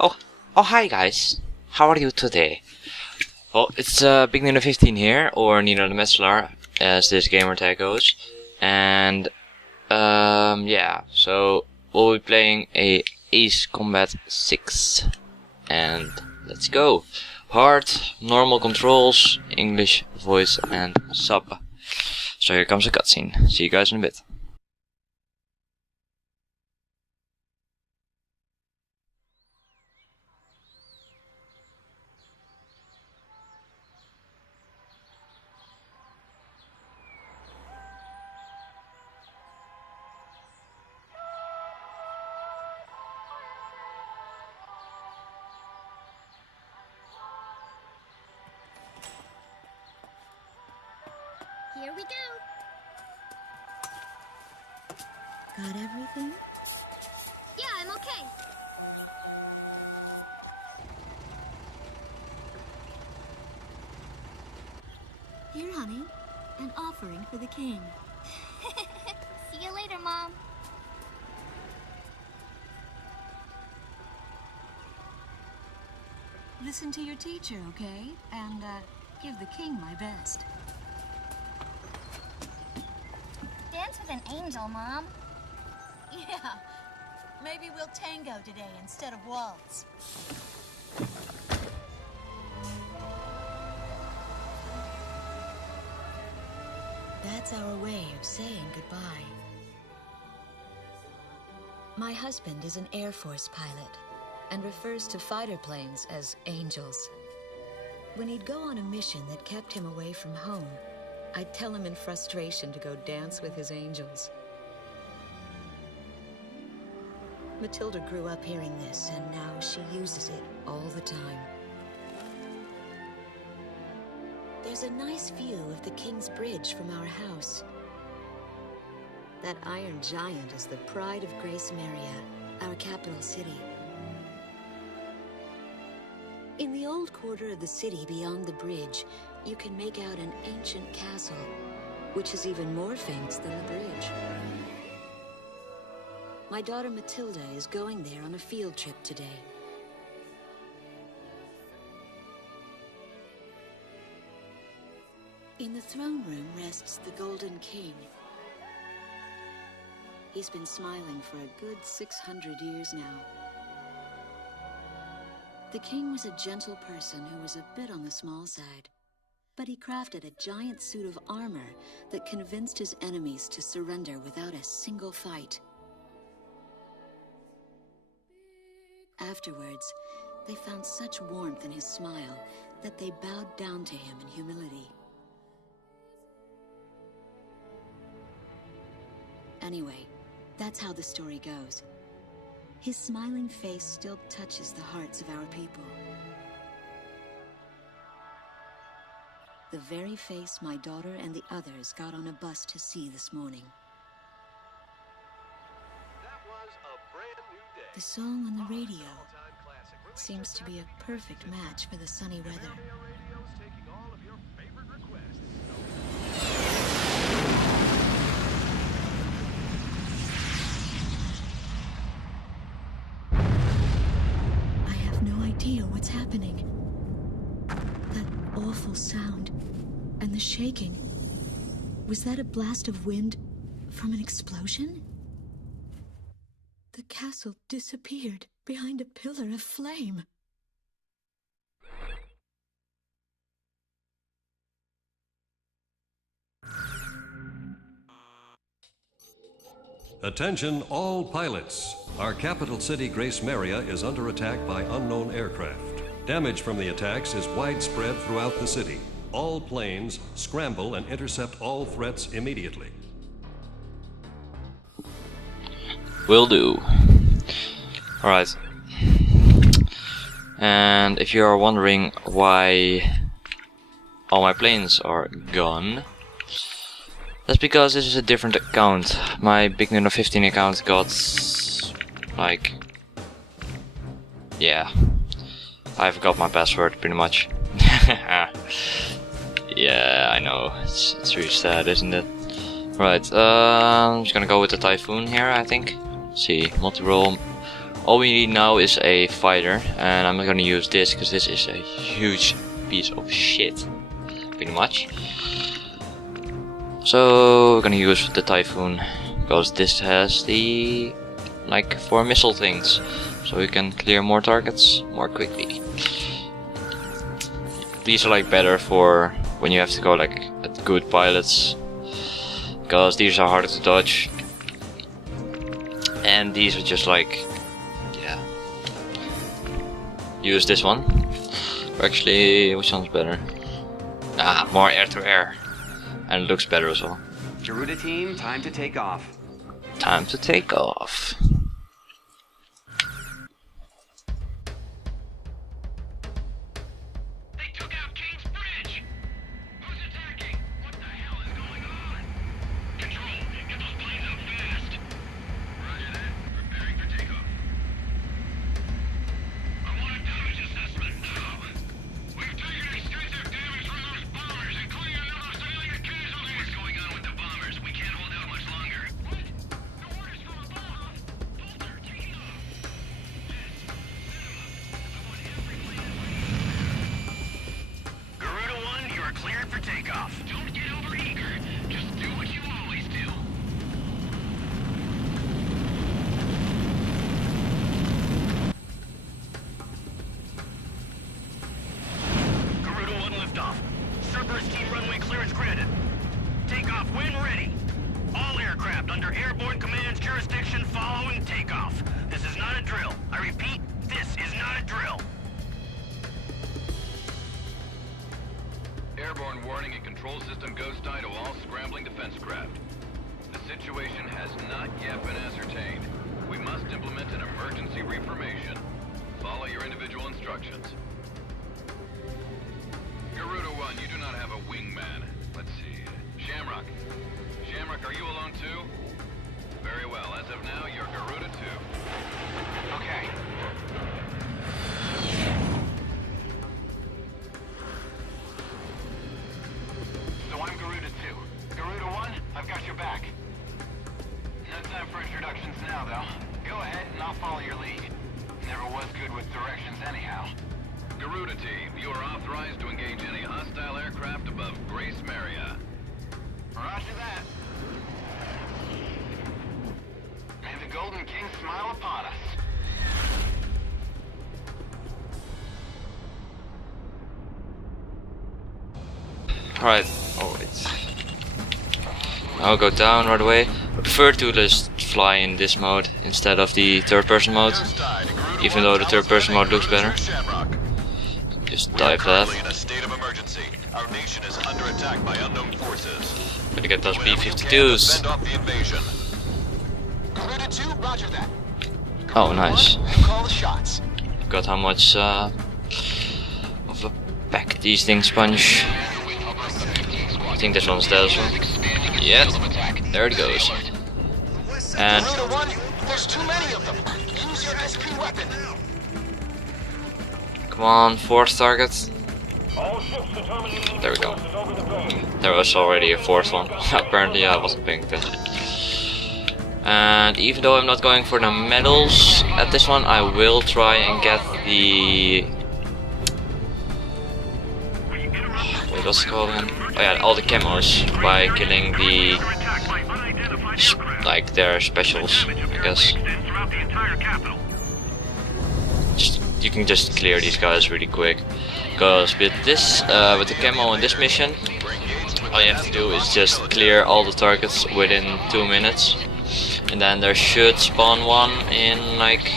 Oh, hi guys. How are you today? Well, it's Big Nino 15 here, or Nino the Metselaar, as this gamer tag goes. And yeah, so we'll be playing a Ace Combat 6. And let's go. Hard, normal controls, English voice and sub. So here comes a cutscene. See you guys in a bit. Here we go. Got everything? Yeah, I'm okay. Here, honey. An offering for the king. See you later, Mom. Listen to your teacher, okay? And, give the king my best. Dance with an angel, Mom. Yeah. Maybe we'll tango today instead of waltz. That's our way of saying goodbye. My husband is an Air Force pilot and refers to fighter planes as angels. When he'd go on a mission that kept him away from home, I'd tell him in frustration to go dance with his angels. Matilda grew up hearing this, and now she uses it all the time. There's a nice view of the King's Bridge from our house. That iron giant is the pride of Gracemeria, our capital city. In the old quarter of the city beyond the bridge, you can make out an ancient castle, which is even more famous than the bridge. My daughter Matilda is going there on a field trip today. In the throne room rests the Golden King. He's been smiling for a good 600 years now. The king was a gentle person who was a bit on the small side, but he crafted a giant suit of armor that convinced his enemies to surrender without a single fight. Afterwards, they found such warmth in his smile that they bowed down to him in humility. Anyway, that's how the story goes. His smiling face still touches the hearts of our people. The very face my daughter and the others got on a bus to see this morning. That was a brand new day. The song on the radio seems to be a perfect match for the sunny weather. Radio's taking all of your favorite requests. I have no idea what's happening. That awful sound and the shaking. Was that a blast of wind from an explosion? The castle disappeared behind a pillar of flame. Attention all pilots. Our capital city, Gracemeria, is under attack by unknown aircraft. Damage from the attacks is widespread throughout the city. All planes scramble and intercept all threats immediately. Will do. Alright. And if you are wondering why all my planes are gone, that's because this is a different account. My Big Nino 15 account got like, yeah, I forgot my password pretty much. Yeah, I know, it's really sad, isn't it? Right, I'm just gonna go with the Typhoon here, I think. Let's see, multi-role, All we need now is a fighter, and I'm not gonna use this because this is a huge piece of shit, pretty much. So we're gonna use the Typhoon because this has the like 4 missile things, so we can clear more targets more quickly. These are like better for when you have to go like at good pilots, because these are harder to dodge, and these are just like, yeah. Use this one. Or actually, which one's better? Ah, more air to air, and it looks better as well. Garuda team, time to take off. Time to take off. They took out King's Bridge! Who's attacking? What the hell is going on? Control, get those planes up fast! Roger that. Preparing for takeoff. I want a damage assessment now! We've taken extensive damage from those bombers, including a number of civilian casualties! What's going on with the bombers? We can't hold out much longer. What? No orders from above! Bolter, taking off! Garuda 1, you are cleared for takeoff. Don't get overeager. Just do what you always do. Garuda 1 liftoff. Cerberus team runway clearance granted. Takeoff when ready. All aircraft under airborne command's jurisdiction following takeoff. This is not a drill. I repeat, this is not a drill. Airborne warning and control system ghost eye to all scrambling defense craft. The situation has not yet been ascertained. We must implement an emergency reformation. Follow your individual instructions. Garuda 1, you do not have a wingman. Let's see. Shamrock. Shamrock, are you alone too? Very well. As of now, you're Garuda 2. Okay. So I'm Garuda 2. Garuda 1, I've got your back. No time for introductions now, though. Go ahead and I'll follow your lead. Never was good with directions anyhow. Garuda team, you are authorized to engage any hostile aircraft above Gracemeria. Roger that. May the Golden King smile upon us. Alright, oh wait. I'll go down right away. I prefer to just fly in this mode instead of the third person mode, even though the third person mode looks better. Just dive that. In a state of emergency. Our nation is under attack by unknown forces. Gotta get those Whatever you can, B-52s. fend off the invasion. Garuda 2, roger that. Oh, nice. You call the shots. Got how much of a pack these things punch. I think this one's dead as well. Yeah, there it goes. And Garuda 1, there's too many of them. Use your SP weapon. come on, fourth target. There we go. There was already a fourth one. Apparently I wasn't paying attention. And even though I'm not going for the medals at this one, I will try and get the... Wait, what's it called again? Oh yeah, all the camos by killing the... like their specials, I guess. You can just clear these guys really quick. Because with this, with the camo in this mission, all you have to do is just clear all the targets within 2 minutes. And then there should spawn one in like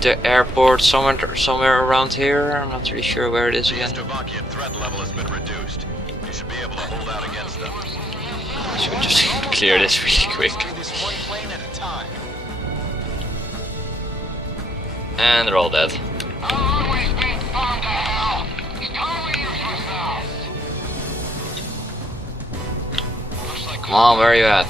the airport somewhere around here. I'm not really sure where it is again. Slovakian threat level has been reduced. You should be able to hold out against them. So we can just clear this really quick. And they're all dead. Come on, where are you at?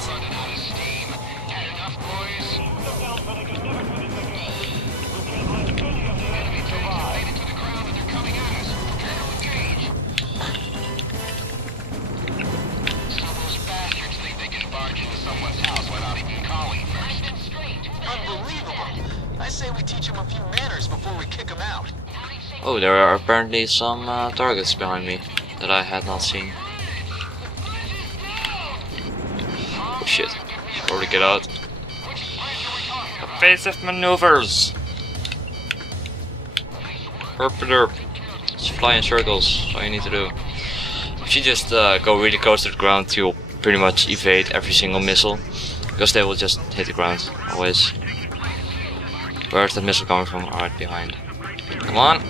Oh, there are apparently some targets behind me that I had not seen. Oh shit, should probably get out. Evasive maneuvers! Herp derp. Just fly in circles, that's all you need to do. If you just go really close to the ground, you'll pretty much evade every single missile. Because they will just hit the ground, always. Where's the missile coming from? Alright, behind. Come on!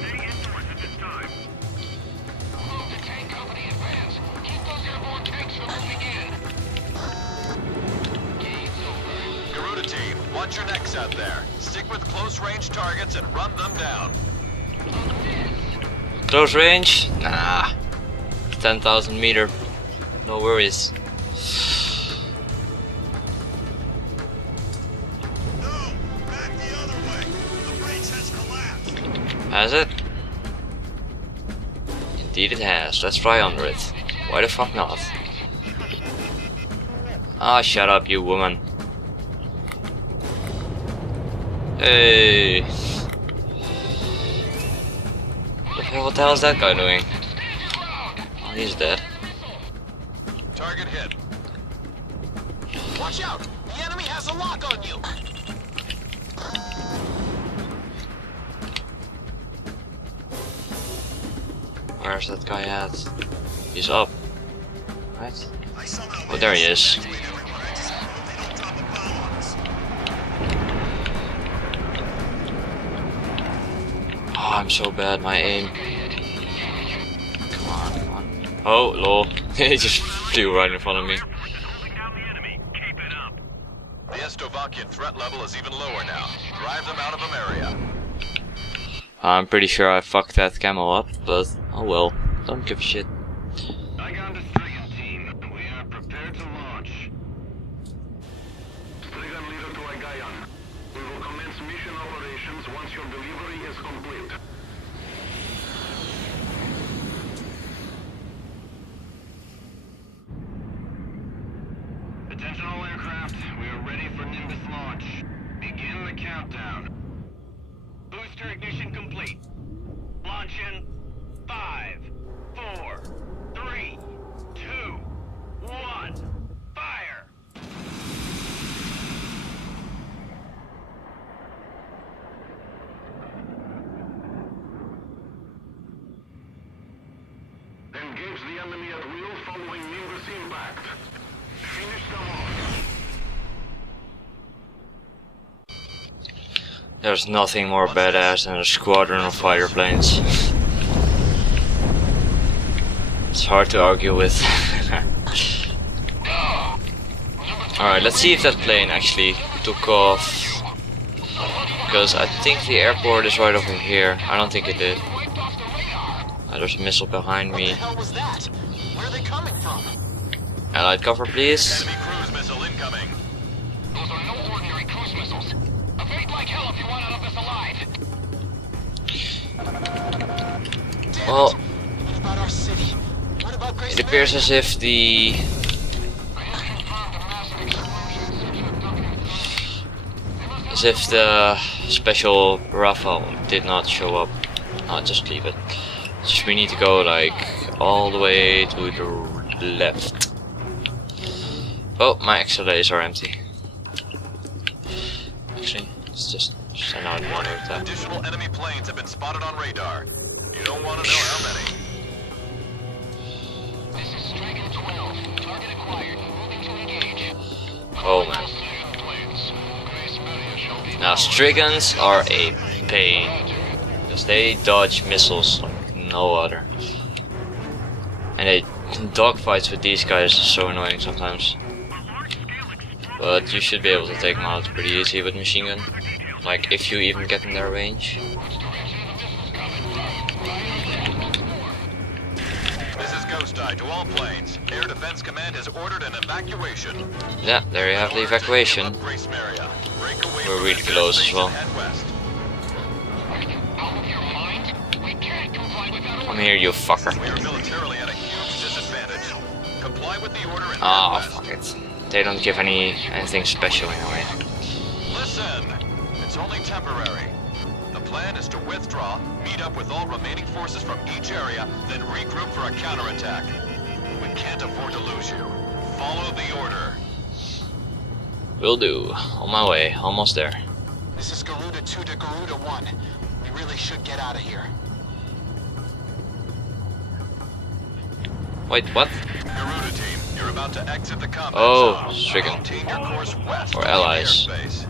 Garuda team, watch your necks out there. Stick with close range targets and run them down. Close range? Nah. 10,000 meter. No worries. Has it? Indeed it has. Let's fly under it. Why the fuck not? Ah, shut up, you woman. Hey. What the hell is that guy doing? Oh, he's dead. Target hit. Watch out! The enemy has a lock on you! Where's that guy at? He's up. Right? Oh, there he is. Oh, I'm so bad, my aim. Come on, come on. Oh, lol. He just flew right in front of me. The Estovakian threat level is even lower now. Drive them out of Ameria. I'm pretty sure I fucked that camo up, but oh well. Don't give a shit. Strigan to Strigan team. We are prepared to launch. Strigan leader to Agayan. We will commence mission operations once your delivery is complete. Attention all aircraft. We are ready for Nimbus launch. Begin the countdown. Booster ignition complete. Launch in 5, 4, 3, 2, 1. Fire! Engage the enemy at will following Nimbus impact. Finish them off. There's nothing more badass than a squadron of fighter planes. It's hard to argue with. Alright, let's see if that plane actually took off. Because I think the airport is right over here. I don't think it did. There's a missile behind me. What the hell was that? Where are they coming from? Allied cover, please. Enemy cruise missile incoming. Those are no ordinary cruise missiles. Evade like hell if you want out of this alive. Well, What about our city? What about Gracemeria? it appears as if the special Rafale did not show up. I'll just leave it. Just we need to go like all the way to the left. Oh, my XLAs are empty. Actually, let's just send out one at a time. Additional enemy planes have been spotted on radar. You don't want to know how many. This is Strigan 12. Target acquired. Moving to engage. Oh man. Now Strigans are a pain. Because they dodge missiles like no other. And they dogfights with these guys are so annoying sometimes. But you should be able to take them out pretty easy with machine gun. Like if you even get in their range. This is Ghost Eye to all planes. Air Defense Command has ordered an evacuation. Yeah, there you have the evacuation. Gracemeria. Break away We're from really the close as space well. and head west. Come here, you fucker. We are militarily at a huge disadvantage. Comply with the order and Ah, head west. fuck it. They don't give anything special anyway. Listen, it's only temporary. The plan is to withdraw, meet up with all remaining forces from each area, then regroup for a counterattack. We can't afford to lose you. Follow the order. Will do. On my way. Almost there. This is Garuda 2 to Garuda 1. We really should get out of here. Wait, what? Garuda team, you're about to exit the combat Oh, zone. stricken. Maintain your course west Or of the allies. airspace.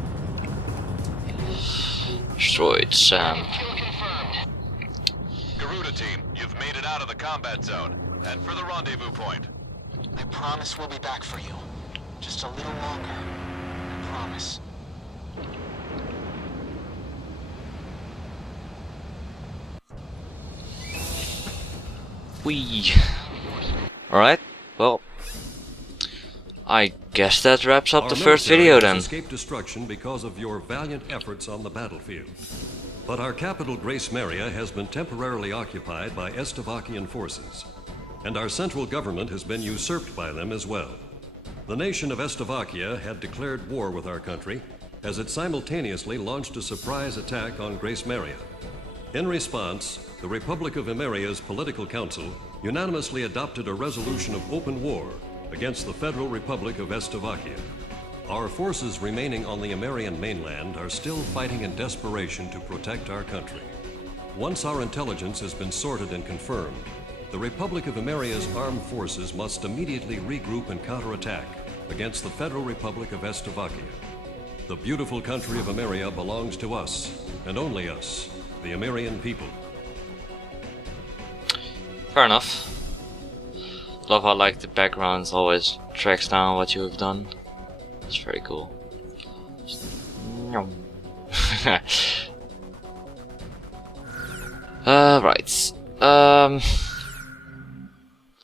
Destroyed Sam. Garuda team, you've made it out of the combat zone. Head for the rendezvous point. I promise we'll be back for you. Just a little longer. I promise. Whee. Alright, well, I guess that wraps up Our the first military video has then. escaped destruction because of your valiant efforts on the battlefield. But our capital, Gracemeria, has been temporarily occupied by Estavakian forces, and our central government has been usurped by them as well. The nation of Estavakia had declared war with our country as it simultaneously launched a surprise attack on Gracemeria. In response, the Republic of Emeria's Political Council unanimously adopted a resolution of open war against the Federal Republic of Estavakia. Our forces remaining on the Emerian mainland are still fighting in desperation to protect our country. Once our intelligence has been sorted and confirmed, the Republic of Emeria's armed forces must immediately regroup and counterattack against the Federal Republic of Estavakia. The beautiful country of Emeria belongs to us, and only us, the Emerian people. Fair enough. Love how like the background always tracks down what you have done. It's very cool. Right.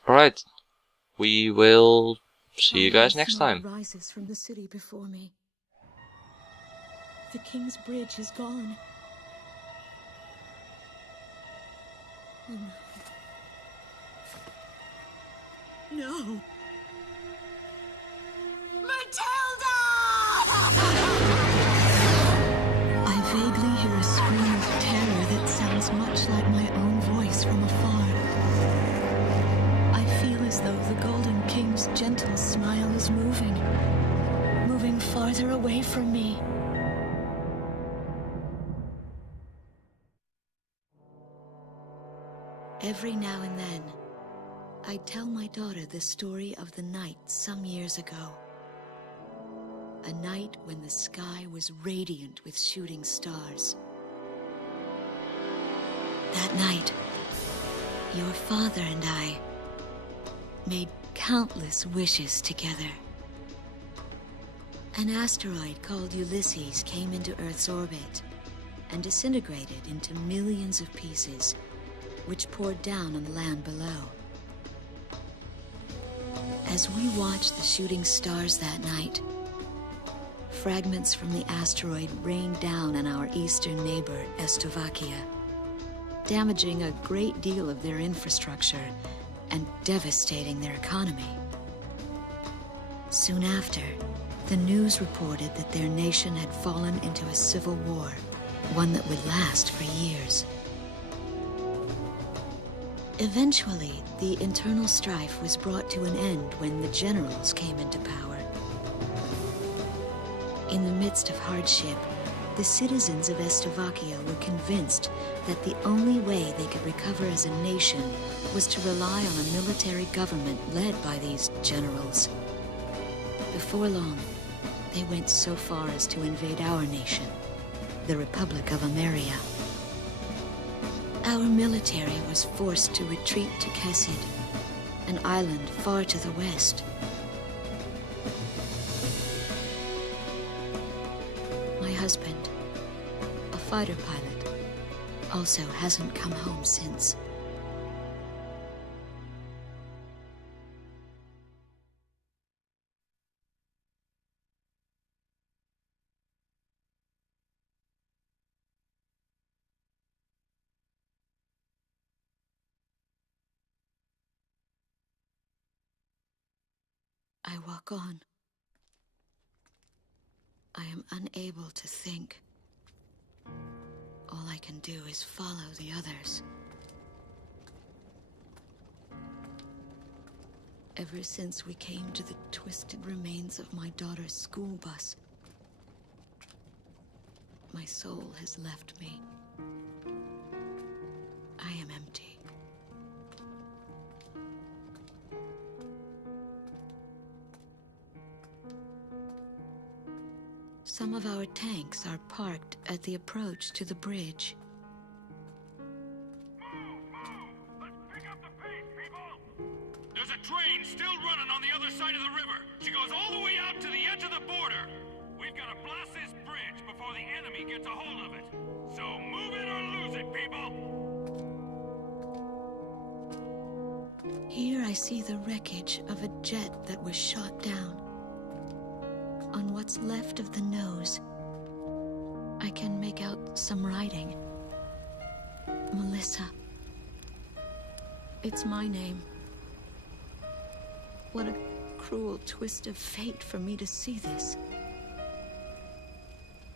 Alright. We will see you guys next time. Rises from the city before me. The King's Bridge is gone. Oh no. No. I vaguely hear a scream of terror that sounds much like my own voice from afar. I feel as though the Golden King's gentle smile is moving farther away from me. Every now and then, I tell my daughter the story of the night some years ago. A night when the sky was radiant with shooting stars. That night, your father and I made countless wishes together. An asteroid called Ulysses came into Earth's orbit and disintegrated into millions of pieces, which poured down on the land below. As we watched the shooting stars that night, fragments from the asteroid rained down on our eastern neighbor, Estavakia, damaging a great deal of their infrastructure and devastating their economy. Soon after, the news reported that their nation had fallen into a civil war, one that would last for years. Eventually, the internal strife was brought to an end when the generals came into power. In the midst of hardship, the citizens of Estavakia were convinced that the only way they could recover as a nation was to rely on a military government led by these generals. Before long, they went so far as to invade our nation, the Republic of Emeria. Our military was forced to retreat to Kesid, an island far to the west. My husband, a fighter pilot, also hasn't come home since. I walk on. I am unable to think. All I can do is follow the others. Ever since we came to the twisted remains of my daughter's school bus, my soul has left me. I am empty. Some of our tanks are parked at the approach to the bridge. There's a train still running on the other side of the river. She goes all the way out to the edge of the border. We've got to blast this bridge before the enemy gets a hold of it. So move it or lose it, people! Here I see the wreckage of a jet that was shot down. On what's left of the nose, I can make out some writing. Melissa. It's my name. What a cruel twist of fate for me to see this.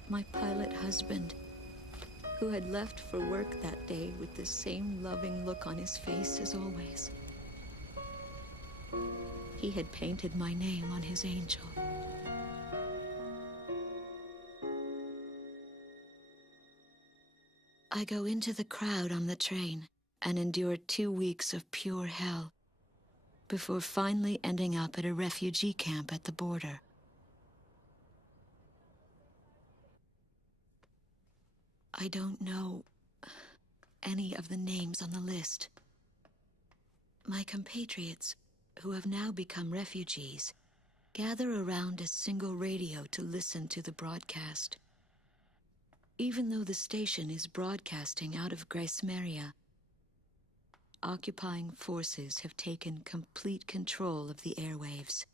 My pilot husband, who had left for work that day with the same loving look on his face as always. He had painted my name on his angel. I go into the crowd on the train and endure 2 weeks of pure hell before finally ending up at a refugee camp at the border. I don't know any of the names on the list. My compatriots, who have now become refugees, gather around a single radio to listen to the broadcast. Even though the station is broadcasting out of Gracemeria, occupying forces have taken complete control of the airwaves.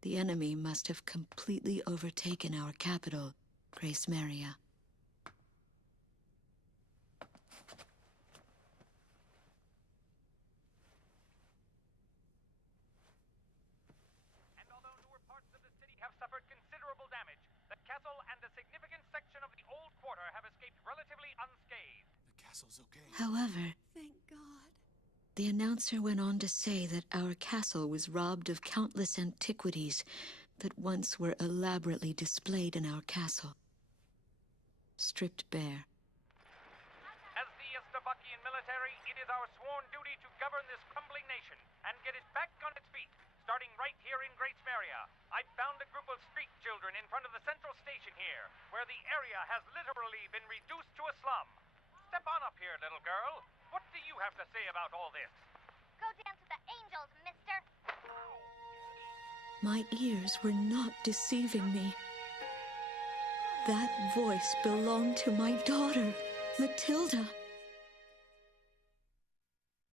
The enemy must have completely overtaken our capital, Gracemeria. And although newer parts of the city have suffered considerable damage, the castle and a significant section of the old quarter have escaped relatively unscathed. The castle's okay. However, Thank God. the announcer went on to say that our castle was robbed of countless antiquities that once were elaborately displayed in our castle. Stripped bare. As the Estabakian military, it is our sworn duty to govern this crumbling nation and get it back on its feet, starting right here in Gracemeria. I found a group of street children in front of the central station here, where the area has literally been reduced to a slum. Step on up here, little girl. What do you have to say about all this? Go dance with the angels, mister. My ears were not deceiving me. That voice belonged to my daughter, Matilda.